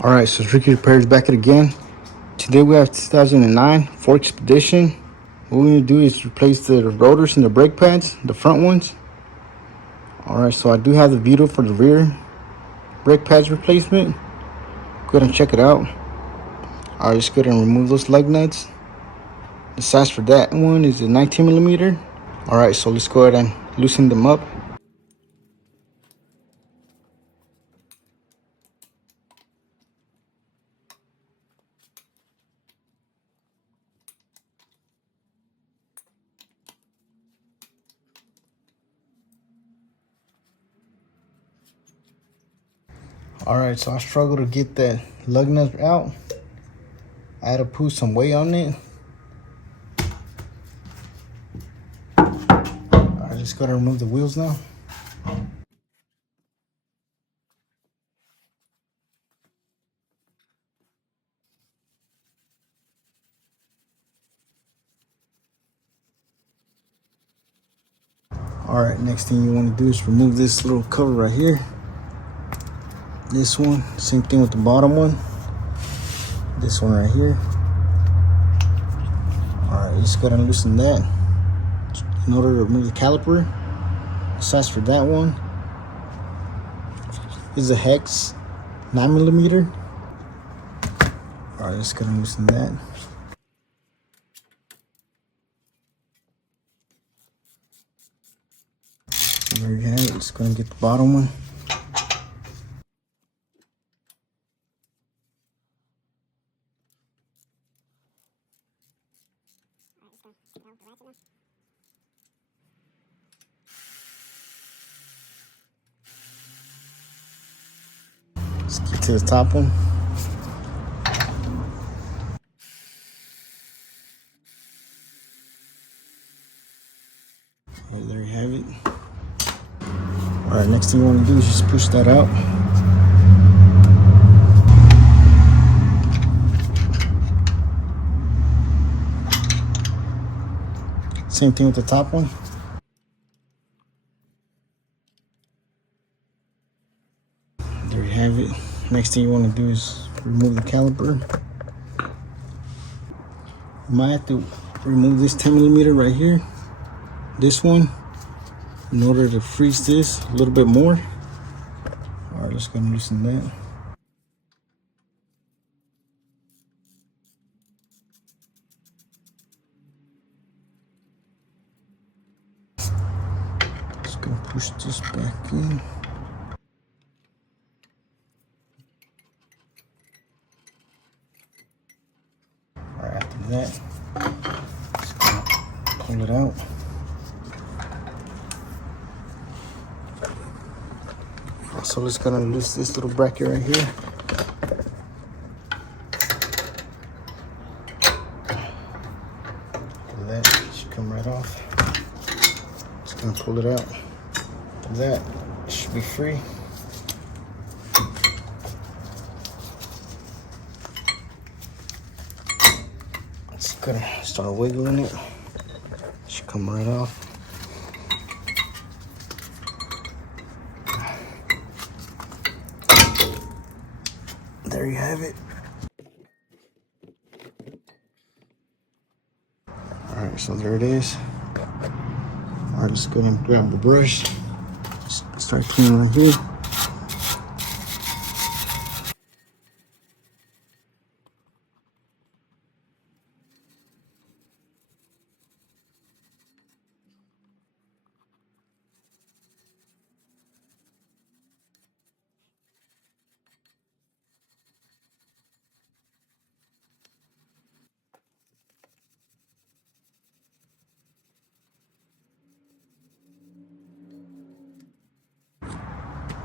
Alright, so Ricky Repairs back at again. Today we have 2009 Ford Expedition. What we're going to do is replace the rotors and the brake pads, the front ones. Alright, so I do have the video for the rear brake pads replacement. Go ahead and check it out. Alright, just go ahead and remove those lug nuts. The size for that one is a 19mm. Alright, so let's go ahead and loosen them up. Alright, so I struggled to get that lug nut out. I had to put some weight on it. I just gotta remove the wheels now. Alright, next thing you want to do is remove this little cover right here. This one, same thing with the bottom one. This one right here. Alright, just gotta loosen that in order to remove the caliper. The size for that one is a hex 9mm. Alright, just gotta loosen that. There you have it. Just gonna get the bottom one. Let's get to the top one. Okay, there you have it. Alright, next thing you want to do is just push that out. Same thing with the top one. There you have it. Next thing you want to do is remove the caliper. You might have to remove this 10mm right here. This one, in order to freeze this a little bit more. Alright, just gonna loosen that. Just gonna push this back in. Alright, after that, just gonna pull it out. So let's gonna loose this little bracket right here. That should come right off. Just gonna pull it out. That should be free. Just gonna start wiggling it. Should come right off. There you have it. Alright, so there it is. Alright, let's go ahead and grab the brush. Start cleaning right here.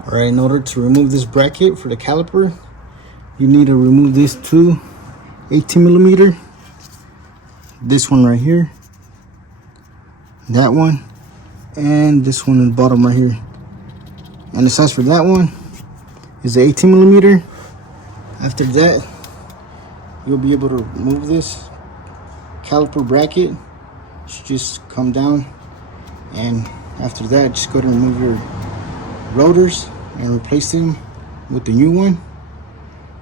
Alright, in order to remove this bracket for the caliper, you need to remove this two 18mm. This one right here, that one, and this one in the bottom right here. And the size for that one is 18mm. After that, you'll be able to remove this caliper bracket. Should just come down, and after that, just go to remove your rotors and replace them with the new one.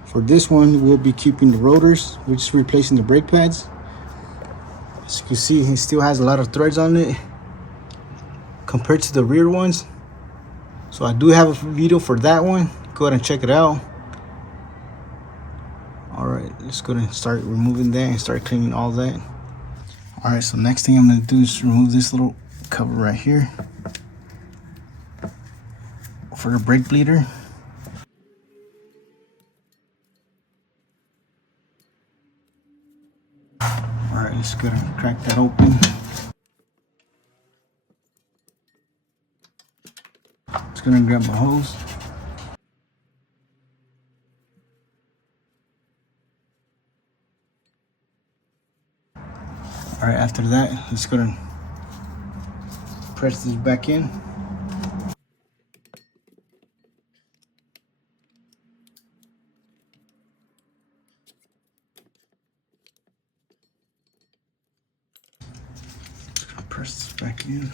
For this one, we'll be keeping the rotors. We're just replacing the brake pads. As you can see, it still has a lot of threads on it compared to the rear ones. So I do have a video for that one. Go ahead and check it out. All right, let's go ahead and start removing that and start cleaning all that. All right, so next thing I'm gonna do is remove this little cover right here for the brake bleeder. All right, let's go ahead and crack that open. Just gonna grab my hose. All right, after that, let's go ahead and press this back in. Press this back in.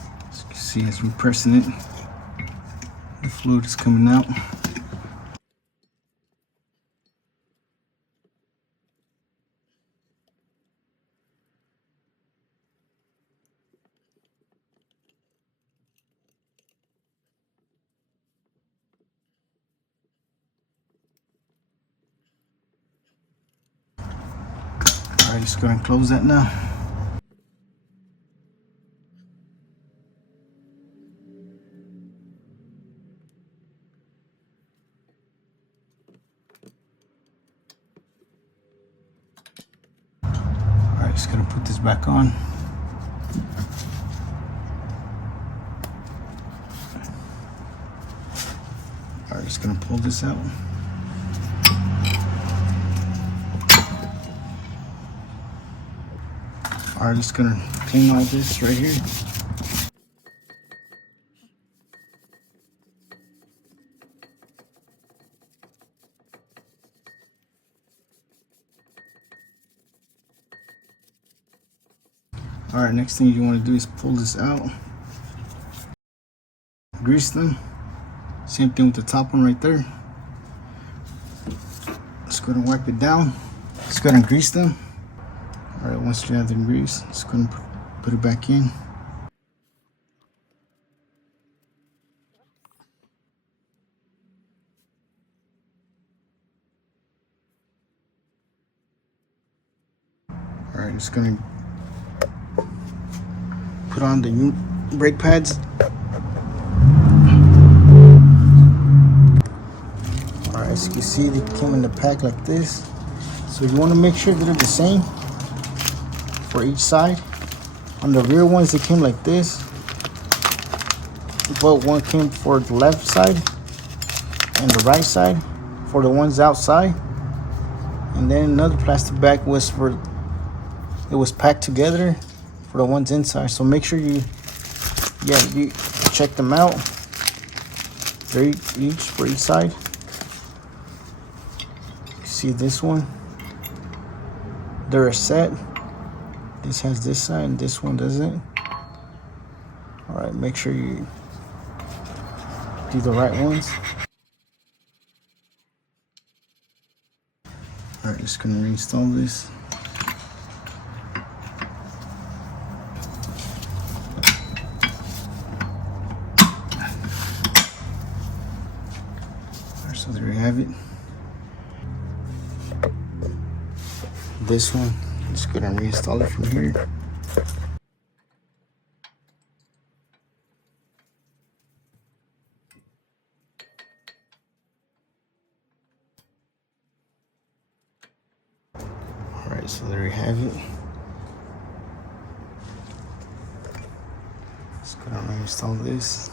As you can see, as we're pressing it, the fluid is coming out. All right, just go ahead and close that now. All right, just gonna put this back on. All right, just gonna pull this out. All right, just gonna clean all this right here. All right, next thing you want to do is pull this out. Grease them. Same thing with the top one right there. Just go and wipe it down. Just go and grease them. All right, once you have them greased, just go and put it back in. All right, just gonna put on the new brake pads. All right, as you can see, they came in the pack like this. So you want to make sure they're the same for each side. On the rear ones, they came like this, but one came for the left side and the right side for the ones outside, and then another plastic bag was for, it was packed together for the ones inside. So make sure you check them out. They're each for each side. See this one, they're a set. This has this side and this one doesn't. All right, make sure you do the right ones. All right, just gonna reinstall this. All right, so there you have it. This one, just gonna reinstall it from here. All right, so there you have it. Just gonna reinstall this.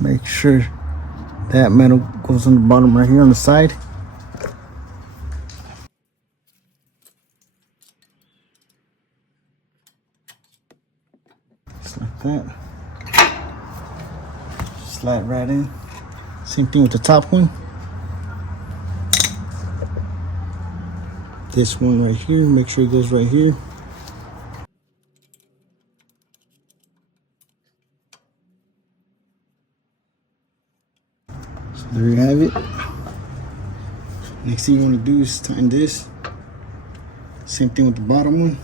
Make sure that metal goes on the bottom right here on the side. that. Slide right in. Same thing with the top one. This one right here, make sure it goes right here. So there you have it. Next thing you want to do is tighten this. Same thing with the bottom one.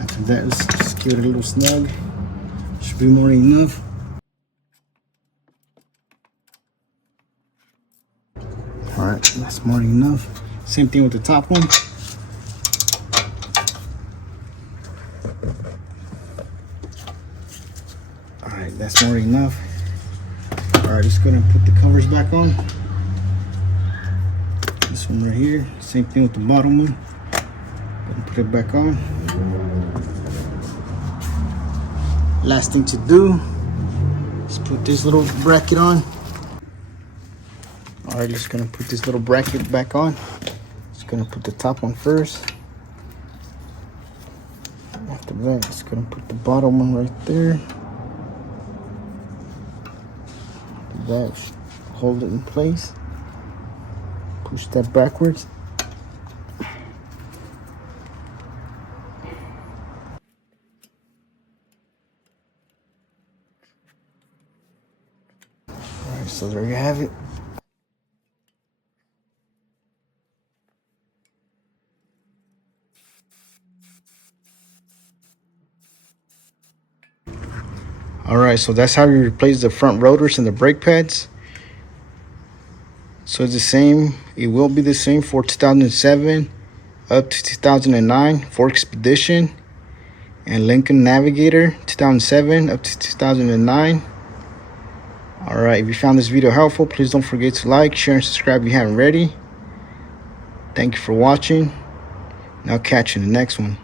After that, let's just give it a little snug. Should be more than enough. Alright, that's more than enough. Same thing with the top one. Alright, that's more than enough. Alright, just gonna put the covers back on. This one right here. Same thing with the bottom one. Gonna put it back on. Last thing to do is put this little bracket on. Alright, just gonna put this little bracket back on. Just gonna put the top one first. After that, just gonna put the bottom one right there. That hold it in place. Push that backwards. Alright, so there you have it. Alright, so that's how you replace the front rotors and the brake pads. So it's the same. It will be the same for 2007 up to 2009 Ford Expedition and Lincoln Navigator 2007 up to 2009. Alright, if you found this video helpful, please don't forget to like, share, and subscribe if you haven't already. Thank you for watching, and I'll catch you in the next one.